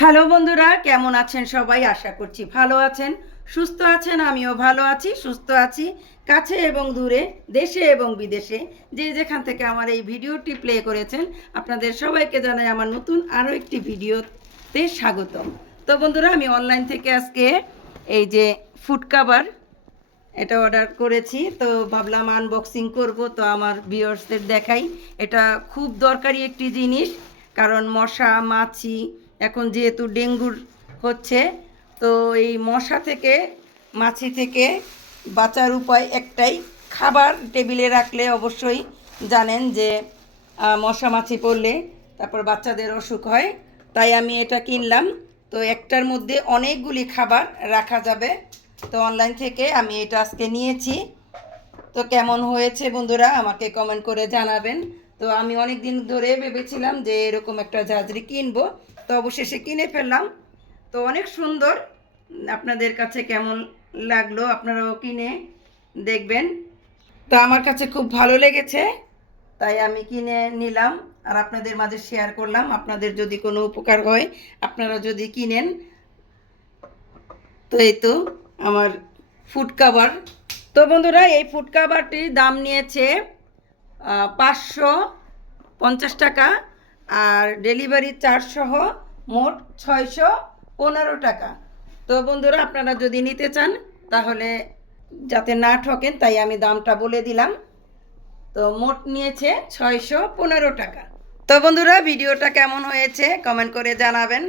Hello বন্ধুরা, কেমন আছেন সবাই? আশা করছি ভালো আছেন, সুস্থ আছেন। আমিও ভালো আছি, সুস্থ আছি। কাছে এবং দূরে, দেশে এবং বিদেশে যে যেখান থেকে আমার এই ভিডিওটি প্লে করেছেন, আপনাদের সবাইকে জানাই আমার নতুন আরও একটি ভিডিওতে স্বাগতম। তো বন্ধুরা, আমি অনলাইন থেকে আজকে এই যে ফুড কাভার এটা অর্ডার করেছি। তো ভাবলাম আনবক্সিং করব, তো আমার ভিউয়ার্সদের দেখাই। এটা খুব দরকারি একটি জিনিস, কারণ মশা মাছি এখন যেহেতু ডেঙ্গুর হচ্ছে, তো এই মশা থেকে মাছি থেকে বাঁচার উপায় একটাই, খাবার টেবিলে রাখলে অবশ্যই জানেন যে মশা মাছি পড়লে তারপর বাচ্চাদের অসুখ হয়। তাই আমি এটা কিনলাম। তো একটার মধ্যে অনেকগুলি খাবার রাখা যাবে। তো অনলাইন থেকে আমি এটা আজকে নিয়েছি। তো কেমন হয়েছে বন্ধুরা আমাকে কমেন্ট করে জানাবেন। তো আমি অনেক দিন ধরে ভেবেছিলাম যে এরকম একটা ঝাঁঝরি কিনবো, তো অবশেষে কিনে ফেললাম। তো অনেক সুন্দর। আপনাদের কাছে কেমন লাগলো আপনারাও কিনে দেখবেন। তো আমার কাছে খুব ভালো লেগেছে, তাই আমি কিনে নিলাম আর আপনাদের মাঝে শেয়ার করলাম। আপনাদের যদি কোনো উপকার হয়, আপনারা যদি কিনেন। তো এই তো আমার ফুড কাভার। তো বন্ধুরা, এই ফুড কাভারটির দাম নিয়েছে 550 টাকা, আর ডেলিভারি চার্জ সহ মোট 615 টাকা। তো বন্ধুরা, আপনারা যদি নিতে চান তাহলে যাতে না ঠকেন তাই আমি দামটা বলে দিলাম। তো মোট নিয়েছে 615 টাকা। তো বন্ধুরা, ভিডিওটা কেমন হয়েছে কমেন্ট করে জানাবেন।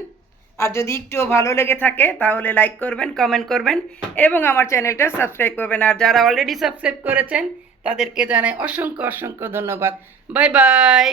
আর যদি একটুও ভালো লেগে থাকে তাহলে লাইক করবেন, কমেন্ট করবেন এবং আমার চ্যানেলটা সাবস্ক্রাইব করবেন। আর যারা অলরেডি সাবস্ক্রাইব করেছেন তাদেরকে জানাই অসংখ্য অসংখ্য ধন্যবাদ। Bye bye.